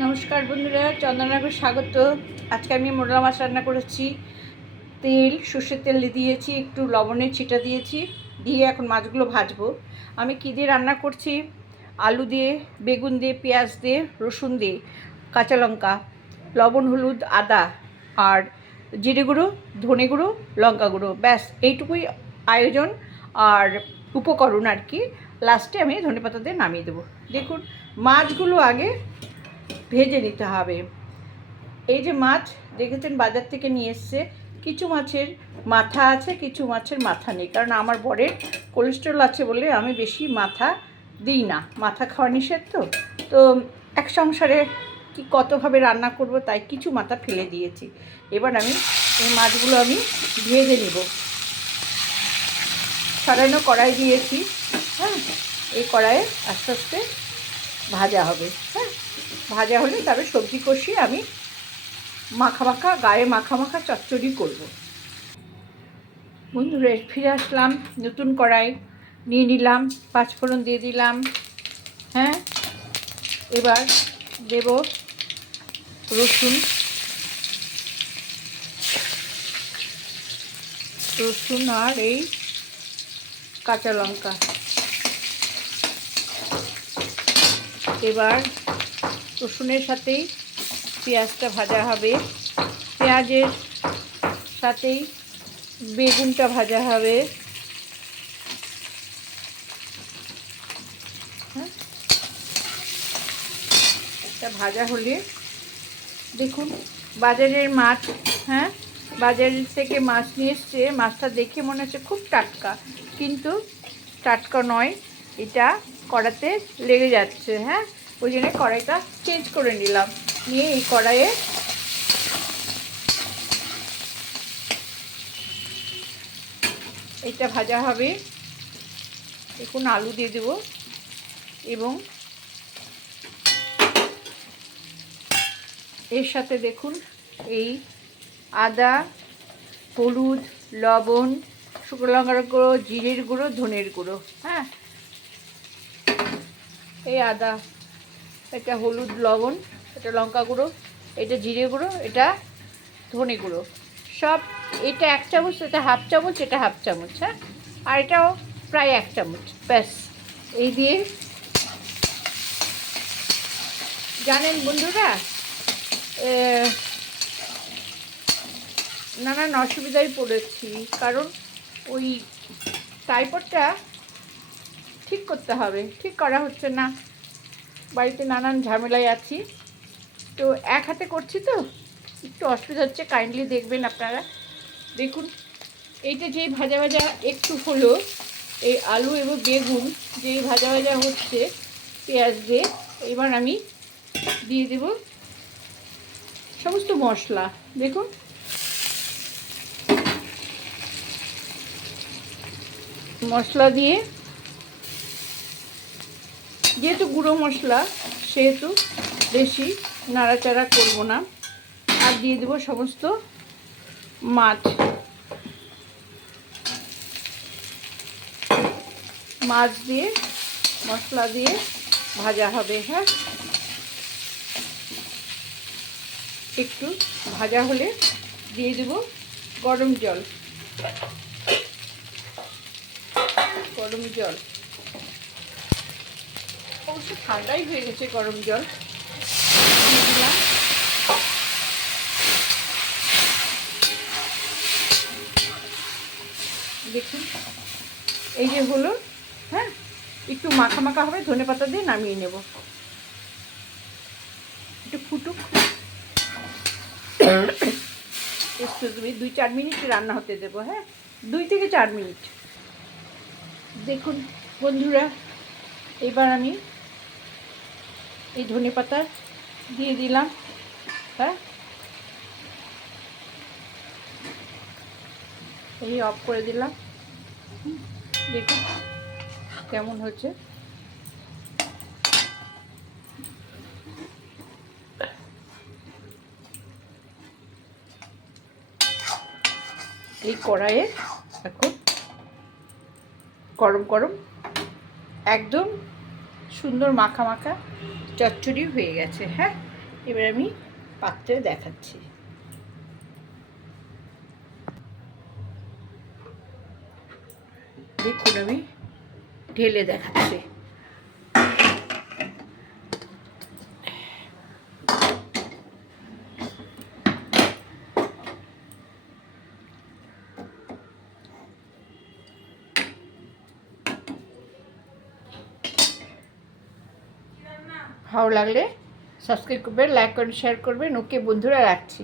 নমস্কার বন্ধুরা চন্দনাগর স্বাগত। আজকে আমি মোরলা মাছ রান্না করেছি। তেল, সর্ষের তেল দিয়েছি, একটু লবণের ছিটা দিয়েছি, দিয়ে এখন মাছগুলো ভাজবো। আমি কী দিয়ে রান্না করছি? আলু দিয়ে, বেগুন দিয়ে, পেঁয়াজ দিয়ে, রসুন দিয়ে, কাঁচা লঙ্কা, লবণ, হলুদ, আদা আর জিরে গুঁড়ো, ধনে গুঁড়ো, লঙ্কা গুঁড়ো। ব্যাস, এইটুকুই আয়োজন আর উপকরণ আর কি। লাস্টে আমি ধনেপাতা দিয়ে নামিয়ে দেবো। দেখুন, মাছগুলো আগে ভেজে নিতে হবে। এই যে মাছ দেখেছেন বাজার থেকে নিয়ে এসছে, কিছু মাছের মাথা আছে, কিছু মাছের মাথা নেই। কারণ আমার বরের কোলেস্ট্রল আছে বলে আমি বেশি মাথা দিই না। মাথা খাওয়া নিষেধ তো? তো এক সংসারে কি কতভাবে রান্না করব তাই কিছু মাথা ফেলে দিয়েছি। এবার আমি এই মাছগুলো আমি ভেজে নেব। সারানো কড়াই দিয়েছি হ্যাঁ? এই কড়াইয়ে আস্তে আস্তে ভাজা হবে হ্যাঁ? ভাজা হলে তবে সবজি কষিয়ে আমি মাখা মাখা, গায়ে মাখা মাখা চচ্চড়ি করব। বন্ধুরা, ফিরে আসলাম, নতুন কড়াই নিয়ে নিলাম, পাঁচফোড়ন দিয়ে দিলাম হ্যাঁ? এবার দেব রসুন। রসুন আর এই কাঁচা লঙ্কা। এবার রসুনের সাথেই পেঁয়াজটা ভাজা হবে। পেঁয়াজের সাথেই বেগুনটা ভাজা হবে। হ্যাঁ? এটা ভাজা হলে দেখুন বাজারের মাছ হ্যাঁ? বাজার থেকে মাছ নিয়ে এসছে। মাছটা দেখে মনে হচ্ছে খুব টাটকা, কিন্তু টাটকা নয়, এটা কড়াতে লেগে যাচ্ছে হ্যাঁ? ওই জন্য কড়াইটা চেঞ্জ করে নিলাম। নিয়ে এই কড়াইয়ে এটা ভাজা হবে। দেখুন আলু দিয়ে দেব এবং এর সাথে দেখুন এই আদা, হলুদ, লবণ, শুকনো লঙ্কার গুঁড়ো, জিরের গুঁড়ো, ধনের গুঁড়ো হ্যাঁ? এই আদা এটা হলুদ লবণ এটা লঙ্কা গুঁড়ো, এটা জিরে গুঁড়ো, এটা ধনে গুঁড়ো। সব এটা এক চামচ, এটা হাফ চামচ, এটা হাফ চামচ হ্যাঁ? আর এটাও প্রায় এক চামচ, ব্যাস। এই দিয়ে জানেন বন্ধুরা নানান অসুবিধায় পড়েছি, কারণ ওই টাইপডটা ঠিক করতে হবে, ঠিক করা হচ্ছে না। বাড়িতে নানান ঝামেলায় আছি। তো এক হাতে করছি তো, একটু অসুবিধা হচ্ছে কাইন্ডলি দেখবেন আপনারা। দেখুন, এইটা যেই ভাজা ভাজা একটু হলো, এই আলু এবং বেগুন যেই ভাজা ভাজা হচ্ছে, পেঁয়াজ দিয়ে, এবার আমি দিয়ে দেব সমস্ত মশলা। দেখুন। মশলা দিয়ে যেহেতু গুঁড়ো মশলা, সেহেতু বেশি নাড়াচাড়া করব না। আর দিয়ে দেবো সমস্ত মাছ। মাছ দিয়ে, মশলা দিয়ে ভাজা হবে হ্যাঁ? একটু ভাজা হলে দিয়ে দেব গরম জল। গরম জল। অবশ্য ঠান্ডাই হয়ে গেছে গরম জল। দিলাম দেখুন, এই যে হলো হ্যাঁ একটু মাখা মাখা হবে, ধনে পাতা দিয়ে নামিয়ে নেব। একটু ফুটুক। দুই চার মিনিট রান্না হতে দেবো হ্যাঁ? দুই থেকে চার মিনিট। দেখুন, বন্ধুরা, এবার আমি এই ধনে পাতা দিয়ে দিলাম। হ্যাঁ? এই অফ করে দিলাম। দেখুন কেমন হচ্ছে এই কড়াইয়ে এখন গরম গরম একদম সুন্দর মাখা মাখা চচ্চড়ি হয়ে গেছে হ্যাঁ? এবার আমি পাত্রে দেখাচ্ছি। দেখুন আমি ঢেলে দেখাচ্ছি। ভালো লাগলে সাবস্ক্রাইব করবেন লাইক করবেন শেয়ার করবেন ওকে বন্ধুরা রাখছি।